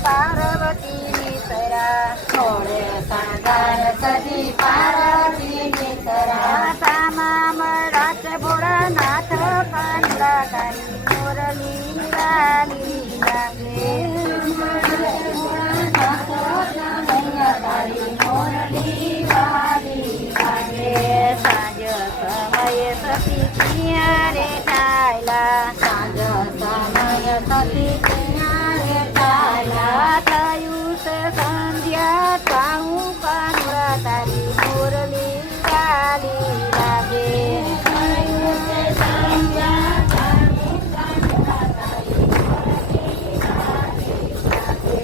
પાર્વતી મિશ્રા છોડે સાગર સજી પાર્વતી મિશ્રા સામા મળા છે ભોળાનાથ કાંડા કરી મોરલી વાલી લાગે સાંજ સમયે સતી કિયારે ચાયલા સાંજ સમયે સતી કિયારે ચાયલા થયું છે સંધ્યા તારું કાનુડા તારી મોરલી વાલી લાગે થયું છે સંધ્યા તારું કાનુડા તારી મોરલી વાલી લાગે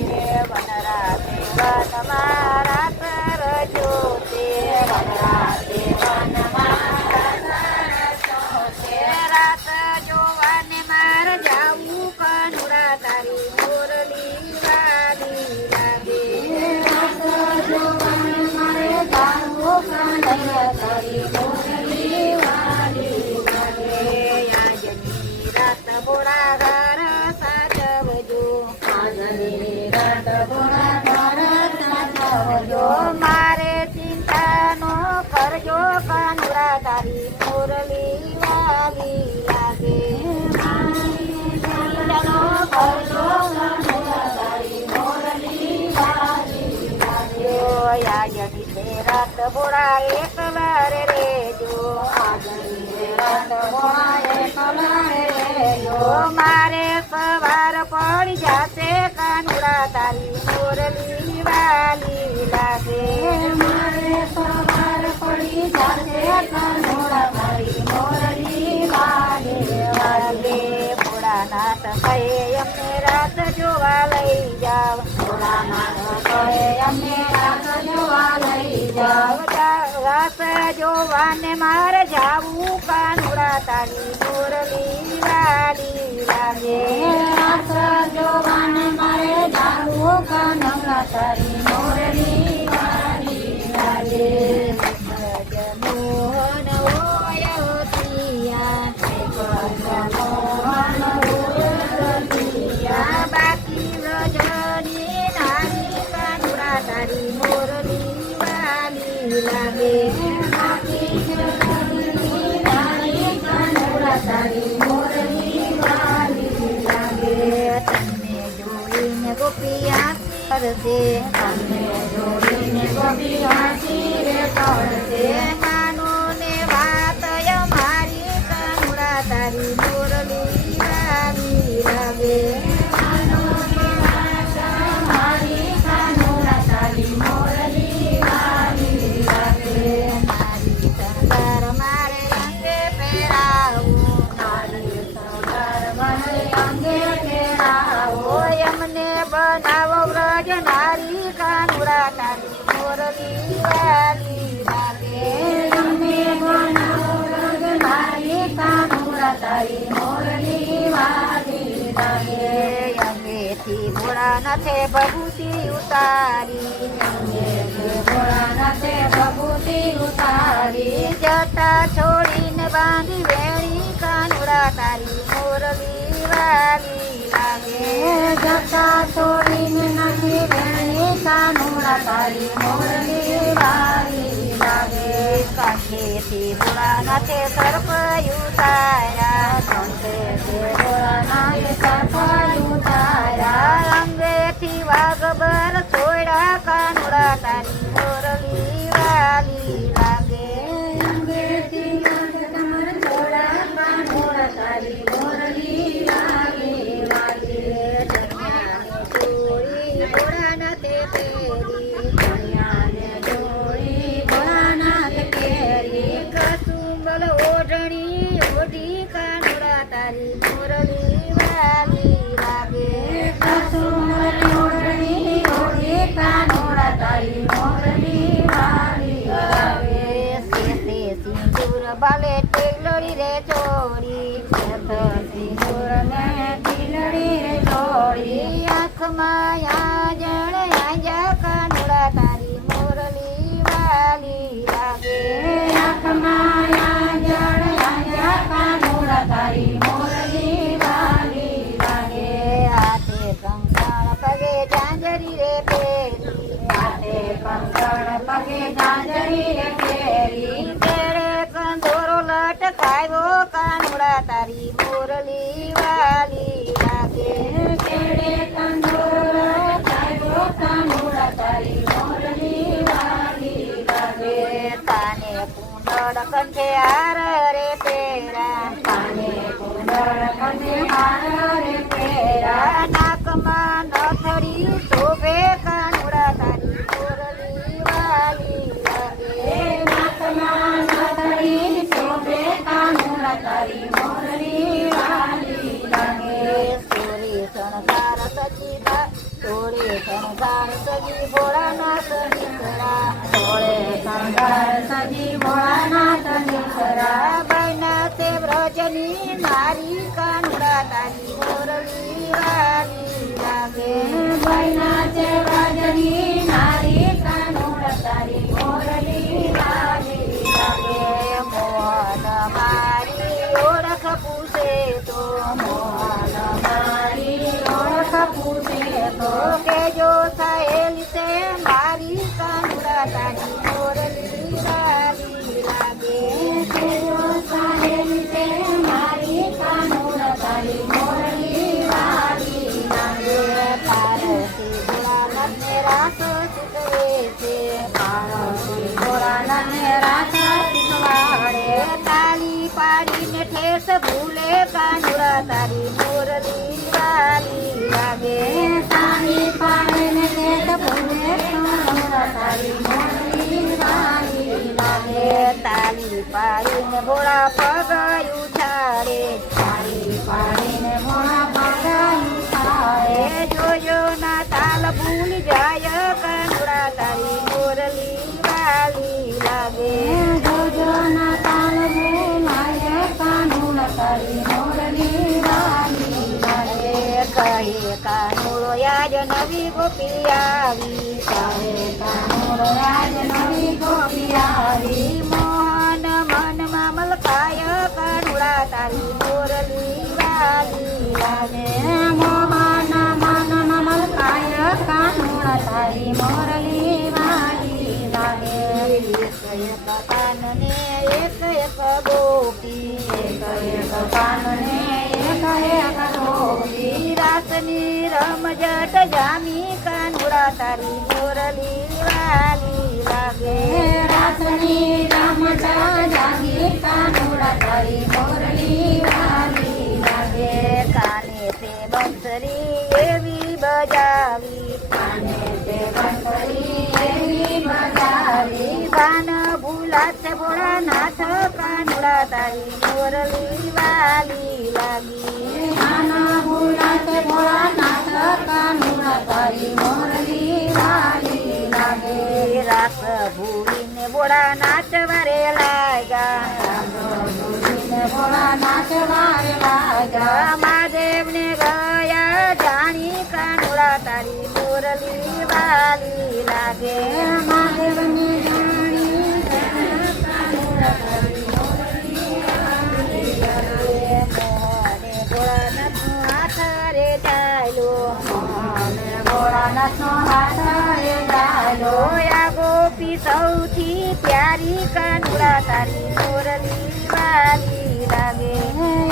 વનરાતે વનમારા કરજો તે વનરાતે વનમારા કરજો રાત જોવાને માર જાવું કાનુડા તારી મોરલી વાલી લાગે રાત જોવાને મારે જાવું કાનુડા તારી મોરલી વાલી લાગે આજની રાત બોરા ઘર સાચવજો આજની રાત બોરા ઘર સાચવજો મારે ચિંતા નો કરજો કાનુડા તારી મોરલી વાલી લાગે ચિંતા નો કરજો કાનુડા તારી મોરલી વાલી લાગે આજની તે રાત બોરા એકલા રે રેજો આજની તે રાત બોરા એકલા રે રેજો મારે સવાર પડી જાશે કાનુડા તારી મોરલી વાલી લાગે મારે સવાર પડી જાશે કાનુડા તારી મોરલી વાલી લાગે ભોળાનાથ કહે અમને રાત જોવા લઈ જાવ ભોળાનાથ કહે અમને રાત જોવા લઈ જાવ રાત જોવાને મારે જાવું કાનુડા તારી મોરલી વાલી લાગે રાત જોવાને મારે જાવું કાનુડા તારી મોરલી વાલી લાગે મોહન ઓયતિયા બાકી રજની નારી કાનુડા તારી મોરલી વાલી લાગે બાકી રજની નારી કાનુડા તારી મોરલી વાલી લાગે તમને જોઈને ગોપી આંખી કરશે તમને જોઈને ગોપી આંખી રે કરશે માનો ને વાત અમારી કાનુડા તારી મોરલી વાલી લાગે માનો ને વાત અમારી કાનુડા તારી મોરલી વાલી લાગે મારી સંગાર મારે અંગે પહેરાવું મારી સંગાર મારે અંગે પહેરાવો એમને બનાવો વ્રજ નારી કાનુડા તારી મોરલી વાલી લાગે એમને બનાવો વ્રજ નારી કાનુડા તારી મોરલી વાલી લાગે અંગેથી ભોળાનાથે ભભૂતિ ઉતારી અંગેથી ભોળાનાથે ભભૂતિ ઉતારી જટા છોડીને બાંધી વેણી કાનુડા તારી મોરલી વાલી લાગે જટા છોડીને નાખી વેણી કાનુડા તારી મોરલી વાલી લાગે કંઠેથી ભોળાનાથે સર્પ ઉતાર્યા કંઠેથી ભોળાનાથે સર્પ ઉતાર્યા અંગેથી વાઘબર છોડ્યા કાનુડા તારી મોરલી વાલી લાગે અંગેથી વાઘબર છોડ્યા કાનુડા તારી મોરલી વાલી લાગે કન્યાને જોડી ભોળાનાથે પહેરી કન્યાને જોડી ભોળાનાથ પહેરી કસુંબલ ઓઢણી ઓઢી કાનુડા તારી મોરલી માયા જળ આજા કાનુડા તારી મોરલી વાલી લાગે માયા જળ આજા કાનુડા તારી મોરલી વાલી લાગે હાથે કંકણ પગે ઝાંઝરી રે પેરી હાથે કંકણ પગે ઝાંઝરી રે પહેરી તેરે કંદોરો લટકાવ્યો કાનુડા તારી મોરલી વાલી લાગે તેડે કંદોરો કાઢ્યો કાનુડા તારી મોરલી વાલી લાગે તાને કુંડળ કંઠે હાર રે પેરા કાને કુંડળ કંઠે હાર રે પહેરા નાકમાં નથડી શોભે કાનુડા તારી મોરલી વાલી લાગે નાકમાં નથડી શોભે કાનુડા તારી મોરલી વાલી લાગે સોરી સંસાર સજીતા સોરી સંસાર સજી ભોળાનાથ નીકળા થોડે સંગાર સજી ભોળાનાથ નીકળા બહેના તે વ્રજની નારી કાનુડા તારી મોરલી વાલી લાગે બૈના છે વ્રજની નારી કાનુડા તારી મોરલી વાલી લાગે મોહન મારી ઓળખ પૂછે તો મોહન મારી ઓળખ પૂછે તો કેજો સહેલી છે મારી કાનુડા તારી મોરલી વાલી લાગે તેજો સાહેબ છે મારી કાનુડા તારી મોરલી વાલી લાગે પારસી ભોળાનાથને રાસ શીખવે છે પારસી ભોળાનાથને રાસ શીખવાડે તાળી પાડીને ઠેસ ભૂલે કાનુડા તારી મોરલી વાલી લાગે તારી પાડીને દેત ભૂલે કાનુડા તારી મોરલી વાલી લાગે તાળી પાડીને ભોળા પગ ઉછાળે તારી પાડીને ભોળા પગાયું થાય એ જોજો ના તાલ ભૂલી જાય કાનુડા તારી મોરલી વાલી લાગે જોજો ના તાલ ભૂલાય કાનુડા તારી મોરલી વાલી લાગે કહે કાનુડો યાદ નવી ગોપી આવી કહે કાનુડો રાજ નવી ગોપી આવી મોહન મનમાં મલકાય કાનુડા તારી મોરલી વાલી લાગે મોહન મન મલકાય કાનુડા તારી મોરલી વાલી લાગે એક કાનને એક ગોપી એક કાનને એક ગોપી રાસની રમઝટ જામી કાનુડા તારી મોરલી વાલી લાગે રાસની રમતા જાગી કાનુડા તારી મોરલી વાલી લાગે કાને તે બંસરી એવી બજાવી કાને તે બંસરી એવી બજાવી કાન ભૂલાત ભોળાનાથ કાનુડા તારી મોરલી વાલી લાગી નાના ભૂલાત ભોળાનાથ કાનુડા તારી મોરલી વાલી લાગે રાસ ભૂલીને ભોળાનાથ વારે લાગ્યા ભોળાનાથ વારે લાગ્યા મહાદેવને ગયા જાણી કાનુડા તારી મોરલી વાલી લાગે મહાદેવની જાણી કાનુડા તારી મોરલી વાલી લાગે મોહને ભોળાનાથનો હાથ રે ચાલ્યો મોહને ભોળાનાથનો હાથ રે ડાલો જોયા ગોપી સૌથી પ્યારી કાનુડા તારી મોરલી વાલી લાગે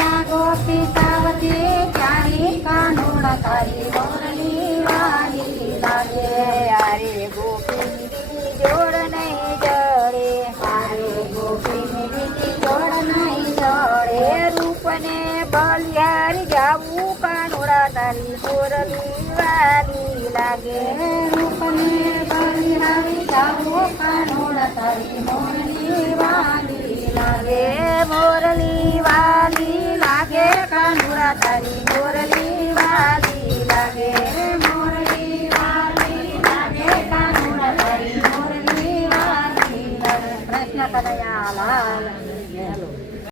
આ ગોપી સાવતી ચારી કાનુડા તારી મોરલી વાલી લાગે અરે ગોપીની બીજી જોડ નહીં જડે આરે ગોપીની બીજી જોડ નહીં જડે રૂપને બલિહારી જાવું કાનુડા તારી મોરલી વાલી લાગે રૂપને બલિહારી જાવો કાનુડા તારી મોરલી વાલી લાગે મોરલી વાલી